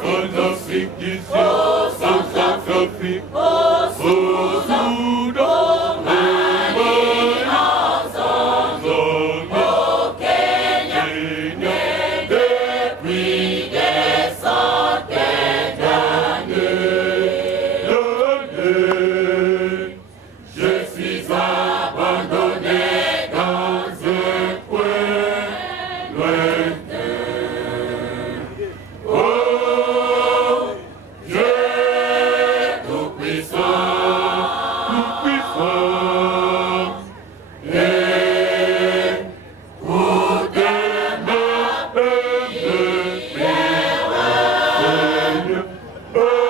En Afrique du Sud, en Centrafrique, au Soudan, au Mali, en Zambie, au Kenya, depuis des centaines d'années. Je suis abandonné dans un coin lointain. Oh, Dieu tout-puissant, écoute ma humble prière, Seigneur.